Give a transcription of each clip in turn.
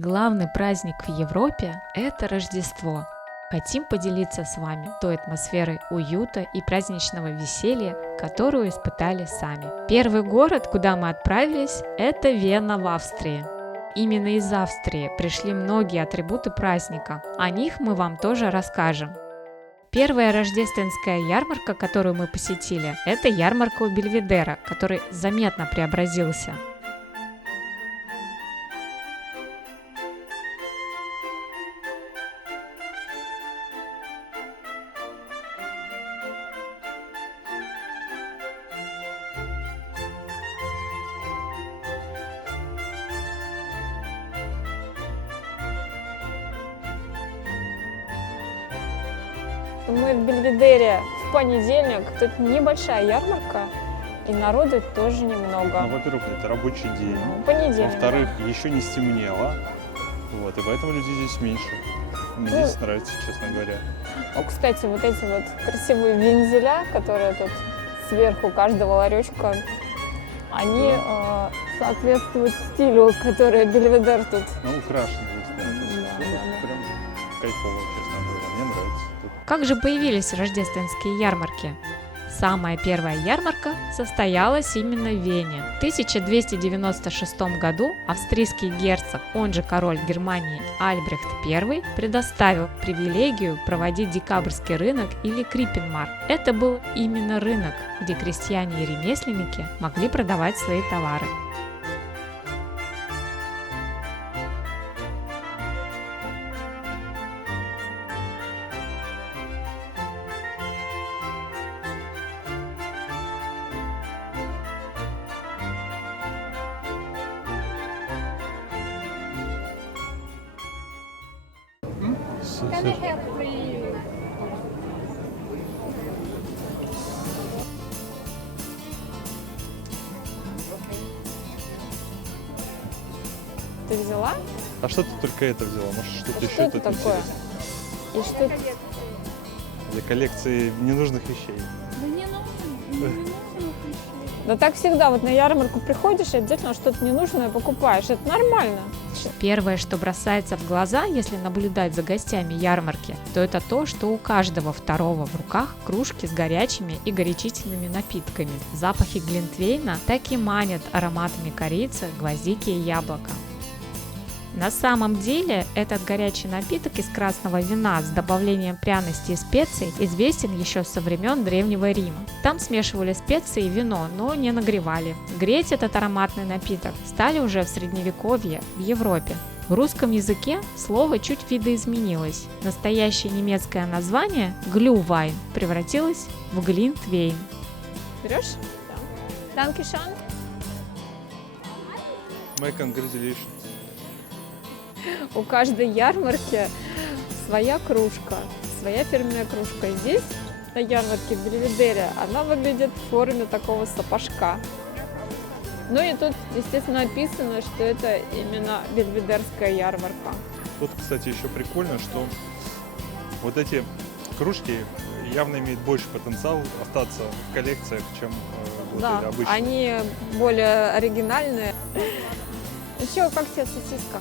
Главный праздник в Европе– это Рождество. Хотим поделиться с вами той атмосферой уюта и праздничного веселья, которую испытали сами. Первый город, куда мы отправились, это Вена в Австрии. Именно из Австрии пришли многие атрибуты праздника, о них мы вам тоже расскажем. Первая рождественская ярмарка, которую мы посетили, это ярмарка у Бельведера, который заметно преобразился. Мы в Бельведере в понедельник, тут небольшая ярмарка, и народу тоже немного. Ну, во-первых, это рабочий день. Понедельник. Во-вторых, еще не стемнело. Вот, и поэтому людей здесь меньше. Мне здесь нравится, честно говоря. Кстати, вот эти вот красивые вензеля, которые тут сверху каждого ларечка, они соответствуют стилю, который Бельведер тут. Ну, украшено здесь, да. Прям кайфово, честно говоря. Мне нравится. Как же появились рождественские ярмарки? Самая первая ярмарка состоялась именно в Вене. В 1296 году австрийский герцог, он же король Германии Альбрехт I, предоставил привилегию проводить декабрьский рынок или криппенмаркт. Это был именно рынок, где крестьяне и ремесленники могли продавать свои товары. Ты взяла? А что ты только это взяла? Может, что-то еще Что это тут такое? интересное? И что это? Для коллекции ненужных вещей. Да так всегда, вот на ярмарку приходишь и обязательно что-то ненужное покупаешь. Это нормально. Первое, что бросается в глаза, если наблюдать за гостями ярмарки, то это то, что у каждого второго в руках кружки с горячими и горячительными напитками. Запахи глинтвейна так и манят ароматами корицы, гвоздики и яблока. На самом деле этот горячий напиток из красного вина с добавлением пряностей и специй известен еще со времен Древнего Рима. Там смешивали специи и вино, но не нагревали. Греть этот ароматный напиток стали уже в Средневековье в Европе. В русском языке слово чуть видоизменилось. Настоящее немецкое название «глюhwein» превратилось в «глинтвейн». Берешь? Да. Dankeschön. My congratulations. У каждой ярмарки своя кружка, своя фирменная кружка. Здесь, на ярмарке в Бельведере, она выглядит в форме такого сапожка. Ну и тут, естественно, написано, что это именно бельведерская ярмарка. Тут, кстати, еще прикольно, что вот эти кружки явно имеют больше потенциал остаться в коллекциях, чем вот Да, эти обычные. они более оригинальные. Ну что, как тебе сосиска?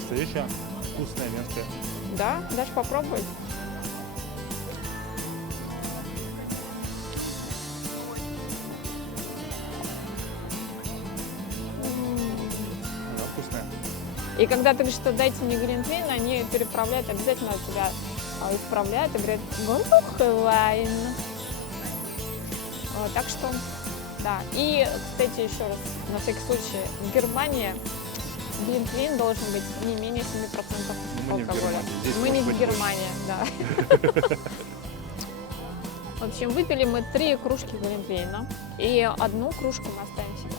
Настоящая вкусная, мягкая. Да? Дашь попробовать? Она вкусная. И когда ты говоришь, что дайте мне глинтвейн, они переправляют, обязательно тебя исправляют и говорят «Глюhwein». Вот, так что, да. И, кстати, еще раз, на всякий случай, в Германии глинтвейн должен быть не менее 7% Мы не в алкоголя. Германии. Здесь Мы не может в быть Германии, да. В общем, выпили мы 3 кружки глинтвейна, и 1 кружку мы оставим себе.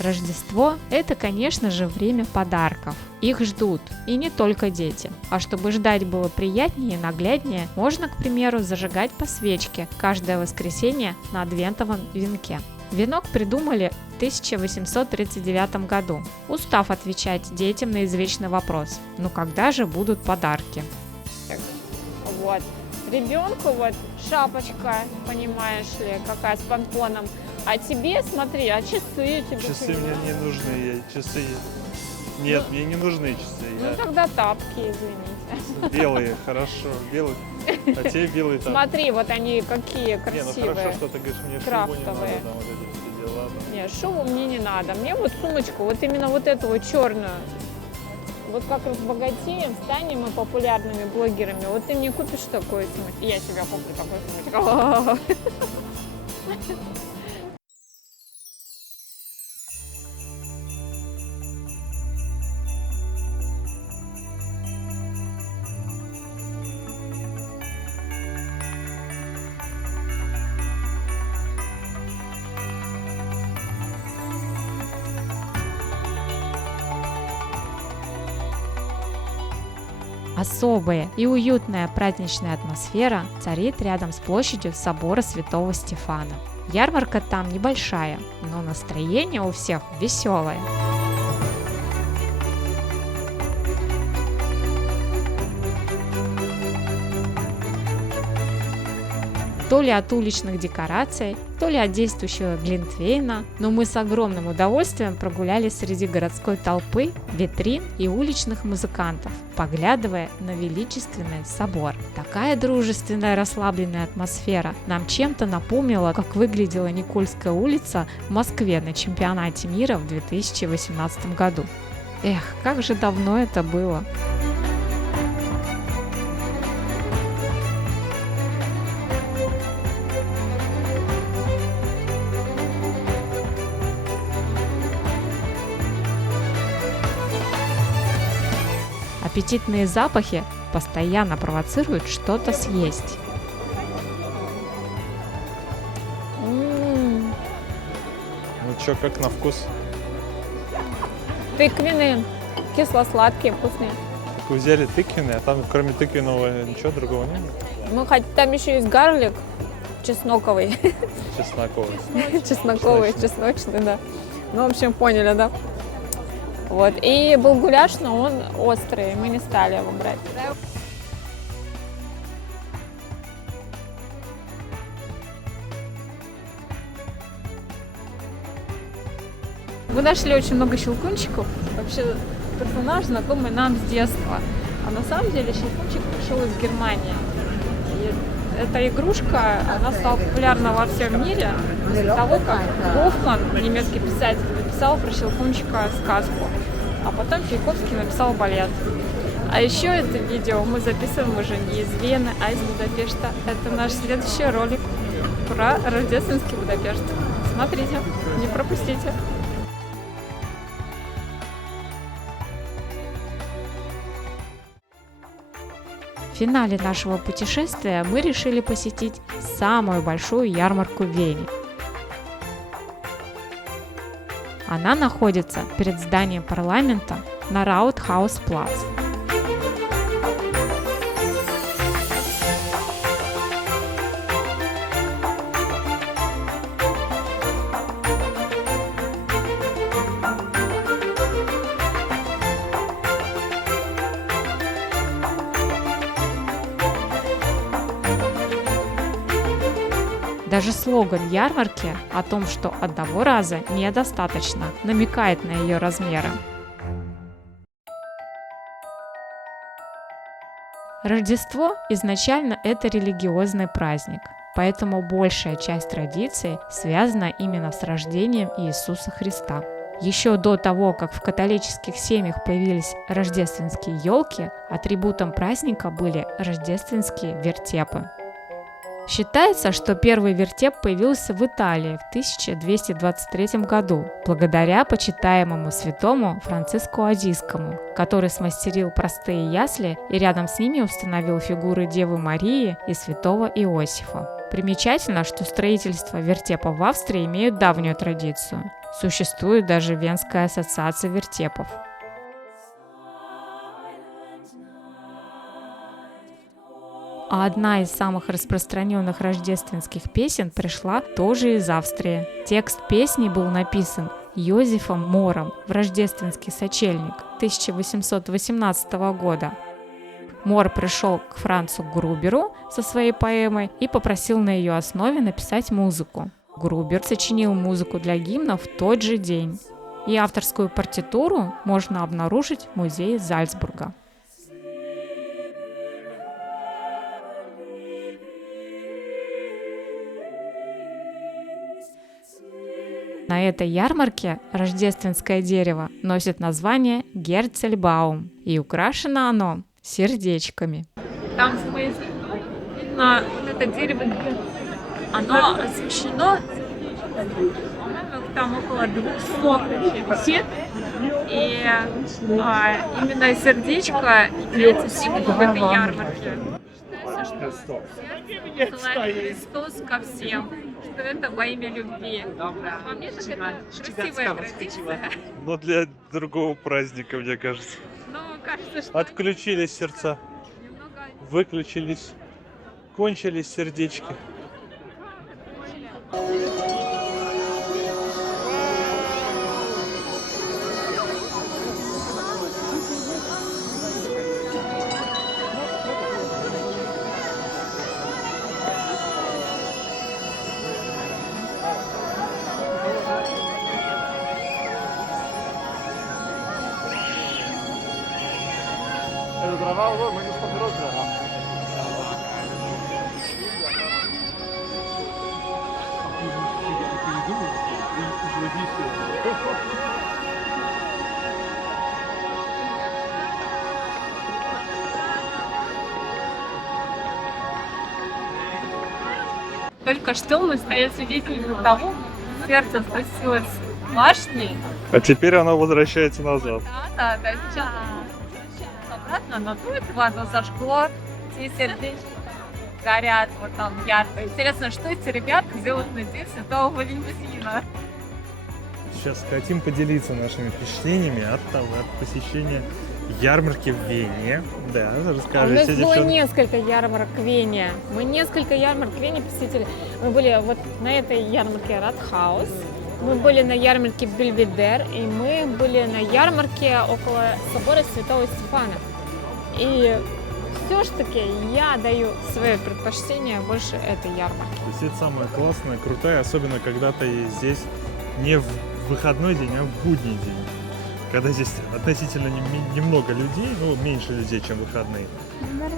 Рождество – это, конечно же, время подарков. Их ждут, и не только дети. А чтобы ждать было приятнее и нагляднее, можно, к примеру, зажигать по свечке каждое воскресенье на адвентовом венке. Венок придумали в 1839 году, устав отвечать детям на извечный вопрос: ну когда же будут подарки? Вот. Ребенку вот шапочка, понимаешь ли, какая с помпоном, А тебе, смотри, а часы тебе Часы что, не мне надо? не нужны, часы... Нет, мне не нужны часы. Ну тогда тапки, извините. Белые, хорошо, белые. А те белые там. Смотри, вот они какие Не, ну красивые. хорошо, что ты говоришь, мне шубу не надо, крафтовые. там вот эти все дела. Там. Не, шубу мне не надо. Мне вот сумочку, вот именно вот эту вот черную. Вот как разбогатеем, станем мы популярными блогерами. Вот ты мне купишь такую сумочку. Я себе куплю такую сумочку. Особая и уютная праздничная атмосфера царит рядом с площадью собора Святого Стефана. Ярмарка там небольшая, но настроение у всех веселое. То ли от уличных декораций, то ли от действующего глинтвейна, но мы с огромным удовольствием прогулялись среди городской толпы, витрин и уличных музыкантов, поглядывая на величественный собор. Такая дружественная, расслабленная атмосфера нам чем-то напомнила, как выглядела Никольская улица в Москве на чемпионате мира в 2018 году. Эх, как же давно это было! Аппетитные запахи постоянно провоцируют что-то съесть. М, Ну что, как на вкус? Тыквенные, кисло-сладкие, вкусные. Так вы взяли тыквенный, а там кроме тыквенного ничего другого нет? Ну, хоть там еще есть гарлик чесноковый. Чесноковый. Чесноковый, чесночный, да. Ну, в общем, поняли, да? Вот. И был гуляш, но он острый, мы не стали его брать. Мы нашли очень много щелкунчиков. Вообще персонаж знакомый нам с детства. А на самом деле щелкунчик пришел из Германии. И эта игрушка, она стала популярна во всем мире после того, как Гофман, немецкий писатель, написал про щелкунчика сказку. А потом Чайковский написал балет. А еще это видео мы записываем уже не из Вены, а из Будапешта. Это наш следующий ролик про рождественский Будапешт. Смотрите, не пропустите. В финале нашего путешествия мы решили посетить самую большую ярмарку в Вене. Она находится перед зданием парламента на Раутхаус-плац. Даже слоган ярмарки о том, что одного раза недостаточно, намекает на ее размеры. Рождество изначально это религиозный праздник, поэтому большая часть традиций связана именно с рождением Иисуса Христа. Еще до того, как в католических семьях появились рождественские елки, атрибутом праздника были рождественские вертепы. Считается, что первый вертеп появился в Италии в 1223 году, благодаря почитаемому святому Франциску Азийскому, который смастерил простые ясли и рядом с ними установил фигуры Девы Марии и святого Иосифа. Примечательно, что строительство вертепа в Австрии имеет давнюю традицию. Существует даже Венская ассоциация вертепов. А одна из самых распространенных рождественских песен пришла тоже из Австрии. Текст песни был написан Йозефом Мором в «Рождественский сочельник» 1818 года. Мор пришел к Францу Груберу со своей поэмой и попросил на ее основе написать музыку. Грубер сочинил музыку для гимна в тот же день, и авторскую партитуру можно обнаружить в музее Зальцбурга. На этой ярмарке рождественское дерево носит название Герцельбаум, и украшено оно сердечками. Там видно вот это дерево, оно освещено, по-моему, там около 200 бесед, и именно сердечко является символом в этой ярмарке. Считается, что посылает Христос ко всем, что это во имя любви. По мне, так это красивая традиция. Но для другого праздника, мне кажется. Но кажется, что Отключились сердца, немного выключились, кончились сердечки. только что мы стали свидетелями того, как сердце спустилось с башни. А теперь оно возвращается назад. Да, сейчас обратно, но тут оно зажгло, все сердечки горят, вот там ярко. Интересно, что эти ребята делают на День Святого Валентина? Сейчас хотим поделиться нашими впечатлениями от посещения ярмарки в Вене. Да, У нас расскажите, было девчонки. несколько ярмарок в Вене. Мы несколько ярмарок в Вене посетили. Мы были вот на этой ярмарке Ратхаус, мы были на ярмарке Бельведер, и мы были на ярмарке около собора Святого Стефана. И все-таки я даю свое предпочтение больше этой ярмарке. То есть это самое классное, крутое, особенно когда ты здесь не в выходной день, а в будний день. Когда здесь относительно немного людей, ну, меньше людей, чем выходные.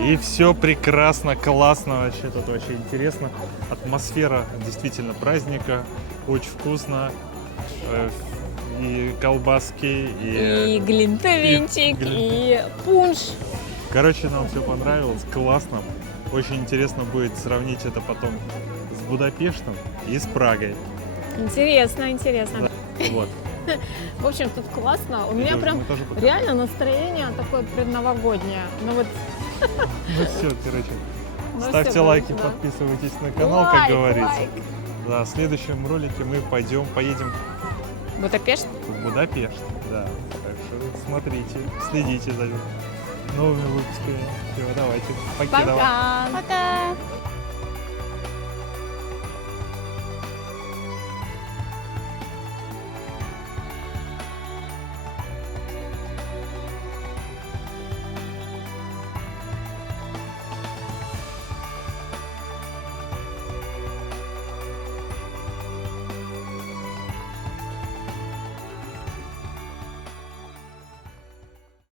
И все прекрасно, классно, вообще тут очень интересно. Атмосфера действительно праздника, очень вкусно. И колбаски, И глинтвейнчик, и пунш. Короче, нам все понравилось, классно. Очень интересно будет сравнить это потом с Будапештом и с Прагой. Интересно, интересно. Вот. В общем, тут классно. У меня прям Мы тоже потом- реально настроение такое предновогоднее. Ну вот, Ну все, короче. ну Ставьте всё, лайки, да. подписывайтесь на канал, Лайк, как говорится. лайк. Да, в следующем ролике мы поедем Будапешт? в Будапешт. Да. Так что смотрите, следите за новыми выпусками. Все, давайте. Покедова. Пока! Пока!